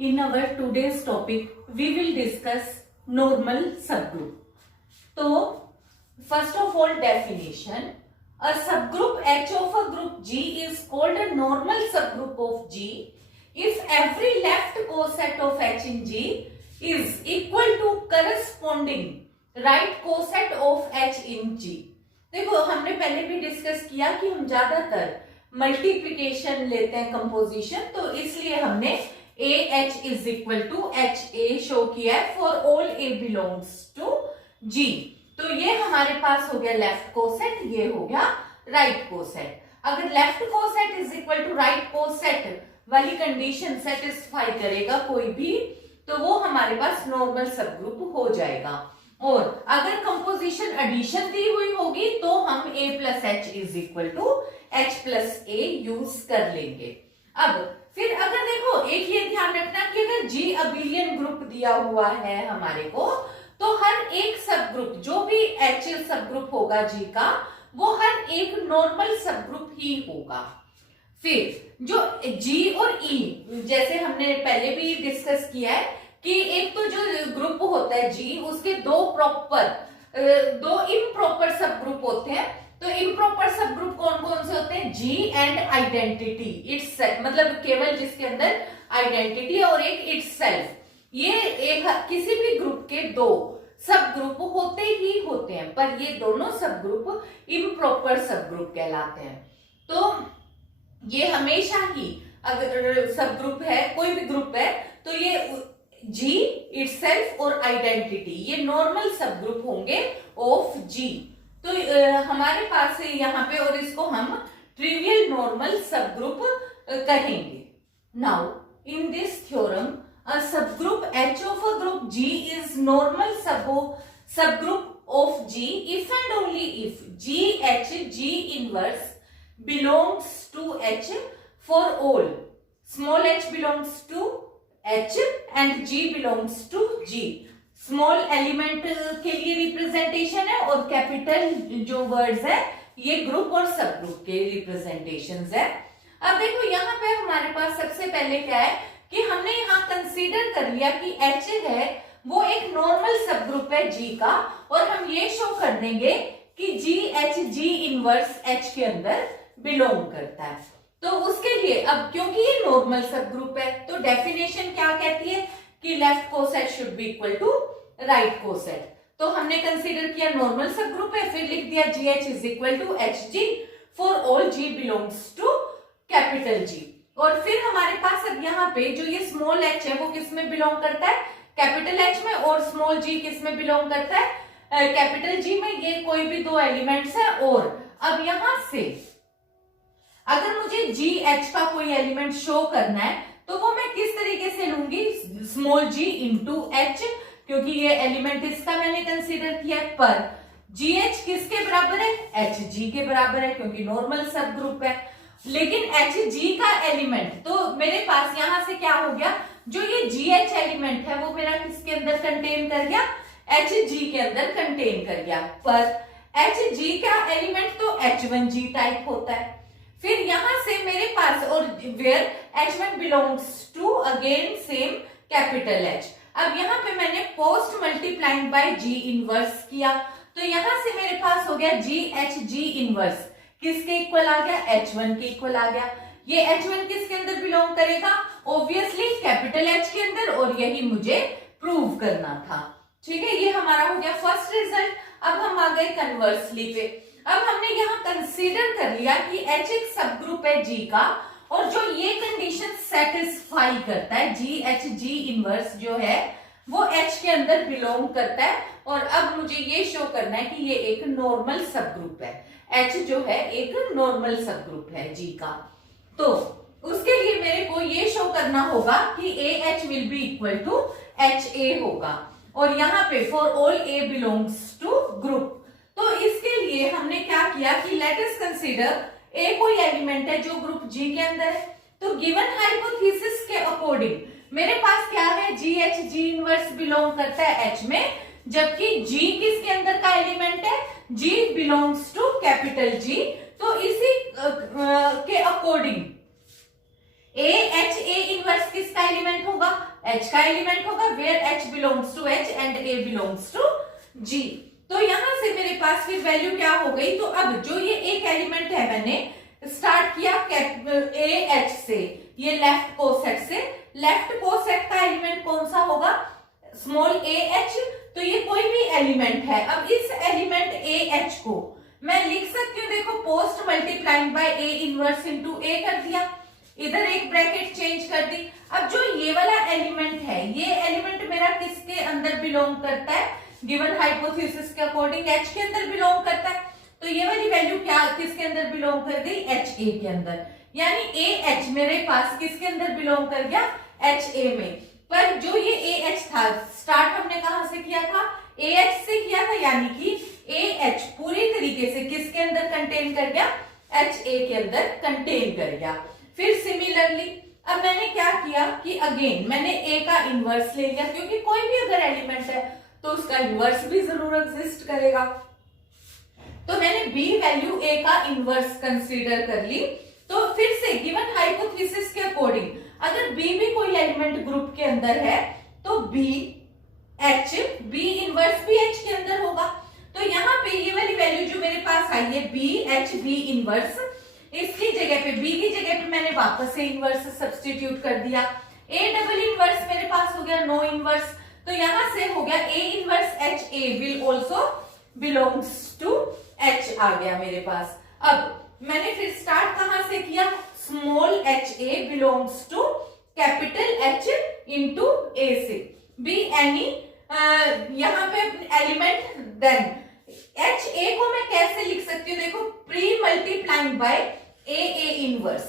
In our today's topic, we will discuss normal subgroup. So, first of all, definition. A subgroup H of a group G is called a normal subgroup of G if every left coset of H in G is equal to corresponding right coset of H in G. देखो हमने पहले भी discuss किया कि हम ज्यादातर multiplication लेते हैं कंपोजिशन, तो इसलिए हमने a H is equal to H a show किया है for all a belongs to G. तो ये हमारे पास हो गया लेफ्ट कोसेट, ये हो गया राइट कोसेट. अगर left coset is equal to right coset वाली कंडीशन सेटिस्फाई करेगा कोई भी, तो वो हमारे पास नॉर्मल सबग्रुप हो जाएगा. और अगर कंपोजिशन एडिशन दी हुई होगी तो हम a plus H is equal to H plus A use कर लेंगे. अब फिर अगर देखो एक ये ध्यान रखना कि अगर जी अबिलियन ग्रुप दिया हुआ है हमारे को, तो हर एक सब ग्रुप जो भी एच सब ग्रुप होगा जी का, वो हर एक नॉर्मल सब ग्रुप ही होगा. फिर जो जी और ई, जैसे हमने पहले भी डिस्कस किया है कि एक तो जो ग्रुप होता है जी, उसके दो इम्प्रॉपर सब ग्रुप होते हैं. तो इम्प्रॉपर सब ग्रुप कौन कौन से होते हैं? जी एंड आइडेंटिटी इट्स, मतलब केवल जिसके अंदर आइडेंटिटी और एक इटसेल्फ, ये एक किसी भी ग्रुप के दो सब ग्रुप होते ही होते हैं, पर ये दोनों सब ग्रुप इम्प्रॉपर सब ग्रुप कहलाते हैं. तो ये हमेशा ही अगर सब ग्रुप है, कोई भी ग्रुप है, तो ये जी, इटसेल्फ और आइडेंटिटी ये नॉर्मल सब ग्रुप होंगे ऑफ जी. तो हमारे पास यहाँ पे, और इसको हम ट्रिवियल नॉर्मल सब ग्रुप कहेंगे. Now in this theorem a subgroup H of a group G is normal subgroup of G if and only if G inverse belongs to H for all. Small h belongs to H and G belongs to G. Small element के लिए representation है और capital जो words है ये group और सब group के रिप्रेजेंटेशंस है. अब देखो यहाँ पे हमारे पास सबसे पहले क्या है कि हमने यहाँ कंसीडर कर लिया कि H है वो एक नॉर्मल सब ग्रुप है G का, और हम ये शो कर देंगे कि G इनवर्स H के अंदर बिलोंग करता है. तो उसके लिए अब क्योंकि ये नॉर्मल सब ग्रुप है, तो डेफिनेशन क्या कहती है कि left coset should be equal to right coset. तो हमने कंसीडर किया नॉर्मल सब ग्रुप है, फिर लिख दिया GH is equal to HG for all G belongs to capital G. और फिर हमारे पास अब यहाँ पे जो ये स्मॉल h है वो किस में बिलोंग करता है? कैपिटल H में. और स्मॉल g किस में बिलोंग करता है? कैपिटल G में. ये कोई भी दो एलिमेंट्स है. और अब यहाँ से अगर मुझे GH का कोई एलिमेंट शो करना है तो वो मैं किस तरीके से लूंगी? स्मॉल g इंटू h, क्योंकि ये एलिमेंट इसका मैंने कंसीडर किया है. पर GH किसके बराबर है? HG के बराबर है, क्योंकि नॉर्मल सब ग्रुप है. लेकिन HG का एलिमेंट, तो मेरे पास यहां से क्या हो गया, जो ये GH एलिमेंट है वो मेरा किसके अंदर कंटेन कर गया? HG के अंदर कंटेन कर गया. पर HG का एलिमेंट तो H1G टाइप होता है. फिर यहां से मेरे पास, और where H1 belongs to again same capital H. अब यहाँ पे मैंने post multiplying by G inverse किया, तो यहां से मेरे पास हो गया GH इनवर्स किसके इक्वल आ गया? H1 के इक्वल आ गया. ये H1 किसके अंदर बिलोंग करेगा? ऑब्वियसली कैपिटल H के अंदर, और यही मुझे प्रूव करना था. ठीक है, ये हमारा हो गया फर्स्ट रिजल्ट. अब हम आ गए कन्वर्सली पे. अब हमने यहाँ कंसीडर कर लिया कि H एक सब ग्रुप है G का, और जो ये कंडीशन सेटिस्फाई करता है, GH इनवर्स जो है वो H के अंदर बिलोंग करता है. और अब मुझे ये शो करना है कि ये एक नॉर्मल सब ग्रुप है. H जो है एक नॉर्मल सब ग्रुप है G का. तो उसके लिए मेरे को ये शो करना होगा कि AH will be equal to HA होगा. और यहाँ पे for all A belongs to group. तो इसके लिए हमने क्या किया कि लेट अस कंसीडर A कोई एलिमेंट है जो ग्रुप G के अंदर है. तो गिवन हाइपोथेसिस के अकॉर्डिंग मेरे पास क्या है? GH इनवर्स बिलोंग करता है H में, जबकि G किसके अंदर का एलिमेंट है? G belongs to capital G. तो इसी के अकॉर्डिंग A इनवर्स किसका एलिमेंट होगा? H का एलिमेंट होगा, where H belongs to H and A belongs to G। तो यहां से मेरे पास फिर वैल्यू क्या हो गई, तो अब जो ये एक एलिमेंट है मैंने स्टार्ट किया AH से, ये लेफ्ट कोसेट से, लेफ्ट कोसेट का एलिमेंट कौन सा होगा, स्मॉल AH। तो ये कोई भी एलिमेंट है, अब इस एलिमेंट AH को मैं लिख सकती हूँ, देखो post multiplying bye A inverse into A कर दिया, इधर एक ब्रैकेट चेंज कर दी। अब जो ये वाला एलिमेंट है, ये एलिमेंट मेरा किसके अंदर बिलोंग करता है, गिवन हाइपोथेसिस के अकॉर्डिंग H के अंदर बिलोंग करता है। तो ये वाली वैल्यू क्या किसके अंदर बिलोंग कर गई, HA के अंदर, यानी AH मेरे पास किसके अंदर बिलोंग कर गया, HA में। पर जो ये AH था, स्टार्ट हमने कहां से किया था, AH से किया था, यानी कि AH पूरी तरीके से किसके अंदर कंटेन कर गया, HA के अंदर कंटेन कर गया। फिर सिमिलरली अब मैंने क्या किया कि अगेन मैंने A का इनवर्स ले लिया, क्योंकि कोई भी अगर एलिमेंट है तो उसका इनवर्स भी जरूर एग्जिस्ट करेगा। तो मैंने B वैल्यू A का इनवर्स कंसीडर कर ली। तो फिर से गिवन हाइपोथेसिस के अकॉर्डिंग अगर B भी कोई एलिमेंट ग्रुप के अंदर है तो B इनवर्स भी H के अंदर होगा। तो यहाँ पे ये वाली वैल्यू जो मेरे पास आई है B इनवर्स, इसकी जगह पे B की जगह पे मैंने वापस से इनवर्स सब्स्टिट्यूट कर दिया। A डबल इनवर्स मेरे पास हो गया नो इनवर्स, तो यहां से हो गया A inverse HA will also belongs to H आ गया मेरे पास। अब मैंने फिर स्टार्ट कहां से किया, small HA belongs to capital H into A से, बी एनी यहाँ पे एलिमेंट, देन HA को मैं कैसे लिख सकती हूँ, देखो pre multiplying bye A inverse.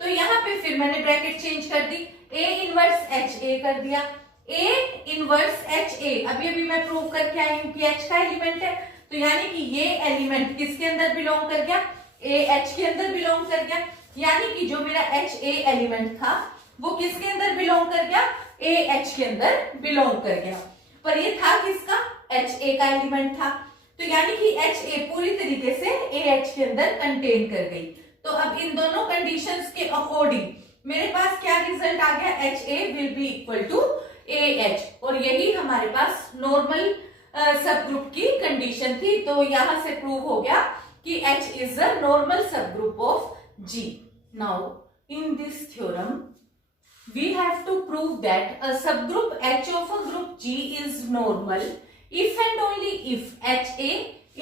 तो यहाँ पे फिर मैंने ब्रैकेट चेंज कर दी, A इनवर्स HA कर दिया, A इनवर्स HA। अभी मैं प्रूव करके आई हूं कि H का एलिमेंट है, तो यानी कि ये एलिमेंट किसके अंदर बिलोंग कर गया, AH के अंदर बिलोंग कर गया, यानी कि जो मेरा HA एलिमेंट था वो किसके अंदर बिलोंग कर गया, AH के अंदर बिलोंग कर गया। पर ये था किसका, HA का एलिमेंट था, तो यानी कि HA पूरी तरीके से AH के अंदर कंटेन कर गई। तो अब इन दोनों कंडीशंस के अकॉर्डिंग मेरे पास क्या रिजल्ट आ गया, HA will be equal to AH, और यही हमारे पास नॉर्मल सब ग्रुप की कंडीशन थी। तो यहां से प्रूव हो गया कि H is a normal subgroup of G। Now in this theorem we have to prove that a subgroup H of a group G is normal if and only if HA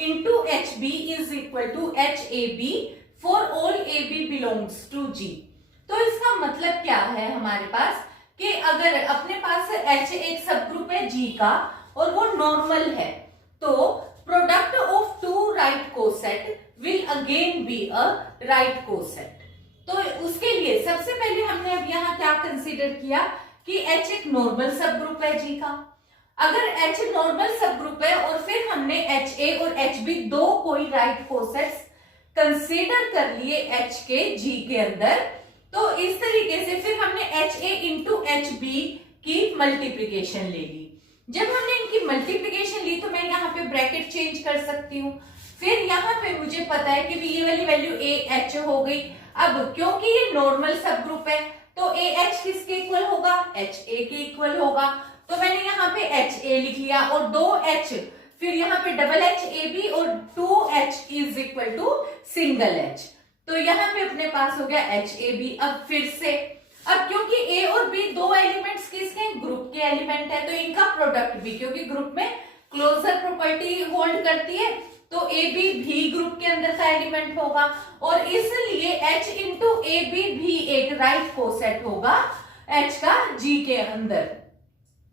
into HB is equal to HAB for all AB belongs to G। तो इसका मतलब क्या है हमारे पास कि अगर अपने पास H एक सब ग्रुप है G का और वो नॉर्मल है, तो product of two right coset will again be a right coset. तो उसके लिए सबसे पहले हमने अब यहाँ क्या कंसीडर किया कि H एक नॉर्मल सब ग्रुप है G का। अगर H नॉर्मल सब ग्रुप है और फिर हमने HA और HB दो कोई राइट कोसेट्स कंसीडर कर लिए H के G के अंदर, तो इस तरीके से फिर हमने HA इंटू HB की मल्टीप्लीकेशन ले ली। जब हमने इनकी मल्टीप्लीकेशन ली तो मैं यहाँ पे ब्रैकेट चेंज कर सकती हूँ। फिर यहाँ पे मुझे पता है कि ये वाली वैल्यू AH हो गई। अब क्योंकि ये नॉर्मल सब ग्रुप है तो AH किसके इक्वल होगा, HA के इक्वल होगा। तो मैंने यहाँ पे HA लिख लिया और दो H, फिर यहाँ पे डबल HAB और 2H is equal to single H। तो यहाँ पे अपने पास हो गया HAB। अब फिर से अब क्योंकि A और B दो एलिमेंट्स किसके, ग्रुप के एलिमेंट है, तो इनका प्रोडक्ट भी, क्योंकि ग्रुप में क्लोजर प्रॉपर्टी होल्ड करती है, तो AB भी ग्रुप के अंदर का एलिमेंट होगा और इसलिए H इंटू AB भी एक राइट कोसेट होगा H का G के अंदर।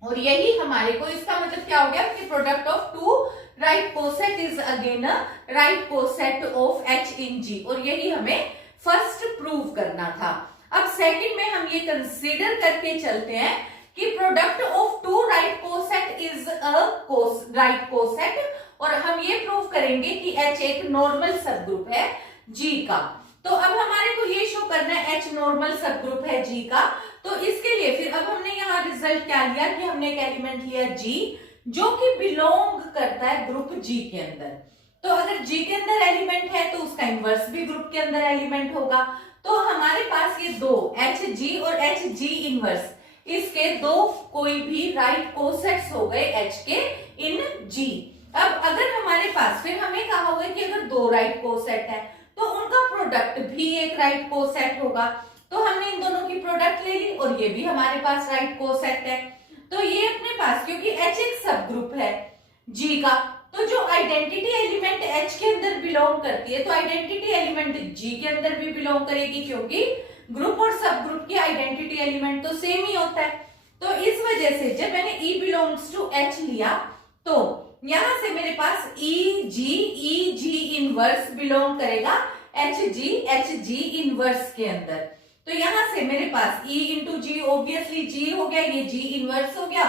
और यही हमारे को, इसका मतलब क्या हो गया कि product of two right coset is again a right coset of H in G, और यही हमें फर्स्ट प्रूव करना था। अब सेकंड में हम ये कंसीडर करके चलते हैं कि product of two right coset is a right coset, और हम ये प्रूव करेंगे कि H एक नॉर्मल सब ग्रुप है G का। तो अब हमारे को ये शो करना है H नॉर्मल सब ग्रुप है G का। तो इसके लिए फिर अब हमने यहाँ रिजल्ट क्या लिया कि हमने एक एलिमेंट लिया G जो कि बिलोंग करता है ग्रुप G के अंदर। तो अगर G के अंदर एलिमेंट है तो उसका इनवर्स भी ग्रुप के अंदर एलिमेंट होगा। तो हमारे पास ये दो HG और HG इनवर्स इसके दो कोई भी राइट कोसेट्स हो गए H के इन G। अब अगर हमारे पास, फिर हमें कहा हुआ है कि अगर दो राइट कोसेट है तो उनका प्रोडक्ट भी एक राइट कोसेट होगा। तो हमने इन दोनों की प्रोडक्ट ले ली और ये भी हमारे पास राइट कोसेट है। तो ये अपने पास, क्योंकि H एक सब ग्रुप है G का, तो जो आइडेंटिटी एलिमेंट H के अंदर बिलोंग करती है तो आइडेंटिटी एलिमेंट G के अंदर भी बिलोंग करेगी, क्योंकि ग्रुप और सब ग्रुप की आइडेंटिटी एलिमेंट तो सेम ही होता है। तो इस वजह से जब मैंने E बिलोंग्स टू H लिया तो यहां से मेरे पास E G इनवर्स बिलोंग करेगा H G इनवर्स के अंदर। तो यहां से मेरे पास E into G, obviously G हो गया, ये G इनवर्स हो गया,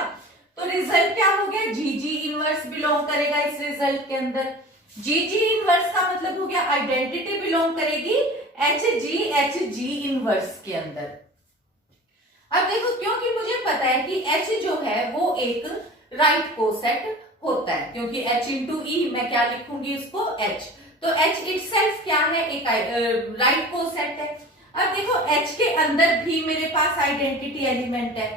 तो रिजल्ट क्या हो गया, G इनवर्स बिलोंग करेगा इस रिजल्ट के अंदर। G इनवर्स का मतलब हो गया आइडेंटिटी बिलोंग करेगी H G इनवर्स के अंदर। अब देखो, क्योंकि मुझे पता है कि H जो है वो एक राइट कोसेट होता है, क्योंकि H इंटू E मैं क्या लिखूंगी इसको H, तो H इटसेल्फ क्या है, एक राइट कोसेट है। अब देखो H के अंदर भी मेरे पास आइडेंटिटी एलिमेंट है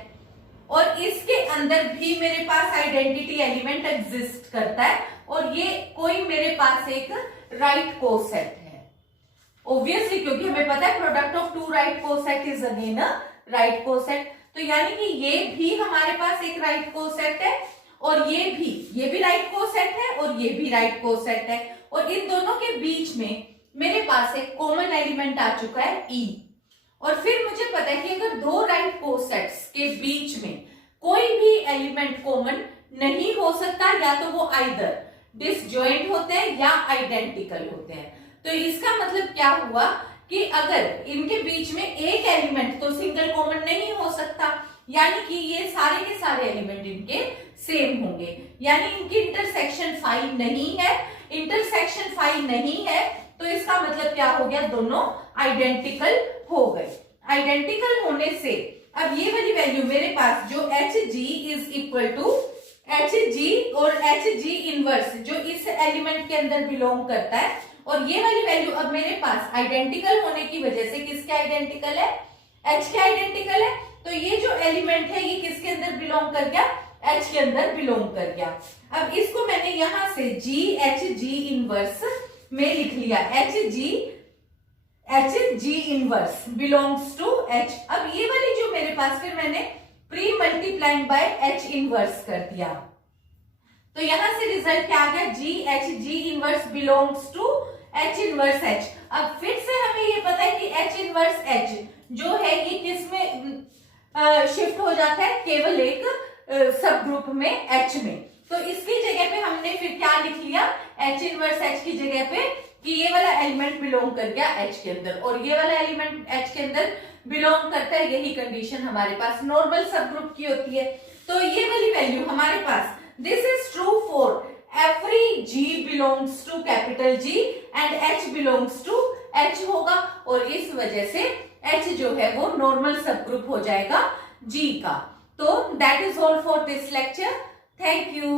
और इसके अंदर भी मेरे पास आइडेंटिटी एलिमेंट एग्जिस्ट करता है और ये कोई मेरे पास एक राइट कोसेट है, ऑब्वियसली, क्योंकि हमें पता है product of two right coset is again a right coset. तो यानी कि ये भी हमारे पास एक राइट कोसेट है और ये भी राइट कोसेट है और ये भी राइट कोसेट है, और इन दोनों के बीच में मेरे पास एक कॉमन एलिमेंट आ चुका है E। और फिर मुझे पता है कि अगर दो राइट कोसेट्स के बीच में कोई भी एलिमेंट कॉमन नहीं हो सकता, या तो वो आइदर डिसजॉइंट होते हैं या आइडेंटिकल होते हैं। तो इसका मतलब क्या हुआ कि अगर इनके बीच में एक एलिमेंट तो सिंगल कॉमन नहीं हो सकता, यानी कि ये सारे के सारे एलिमेंट इनके सेम होंगे, यानी इनकी इंटरसेक्शन फाई नहीं है। इंटरसेक्शन फाई नहीं है तो इसका मतलब क्या हो गया, दोनों आइडेंटिकल हो गए। आइडेंटिकल होने से अब ये वाली वैल्यू मेरे पास जो Hg is equal to Hg और Hg इनवर्स जो इस एलिमेंट के अंदर बिलोंग करता है, और ये वाली वैल्यू अब मेरे पास आइडेंटिकल होने की वजह से किसके आइडेंटिकल है, H के आइडेंटिकल है। तो ये जो एलिमेंट है ये किसके अंदर बिलोंग कर गया, H के अंदर बिलोंग कर गया। अब इसको मैंने यहां से Hg इनवर्स में लिख लिया, Hg inverse belongs to H। अब ये वाली जो मेरे पास फिर मैंने pre multiplying by H inverse कर दिया, तो यहां से रिजल्ट क्या आ गया, Hg inverse belongs to H inverse H। अब फिर से हमें ये पता है कि H इनवर्स H जो है ये किस में शिफ्ट हो जाता है, केवल एक सब ग्रुप में H में। तो इसकी जगह पे हमने फिर क्या लिख लिया, H इनवर्स H की जगह पे कि ये वाला एलिमेंट बिलोंग कर गया H के अंदर और ये वाला एलिमेंट H के अंदर बिलोंग करता है। यही कंडीशन हमारे पास नॉर्मल सब ग्रुप की होती है। तो ये वाली वैल्यू हमारे पास, this is true for every G belongs to capital G and H belongs to H होगा, और इस वजह से H जो है वो नॉर्मल सब ग्रुप हो जाएगा G का। तो that is all for this lecture. Thank you.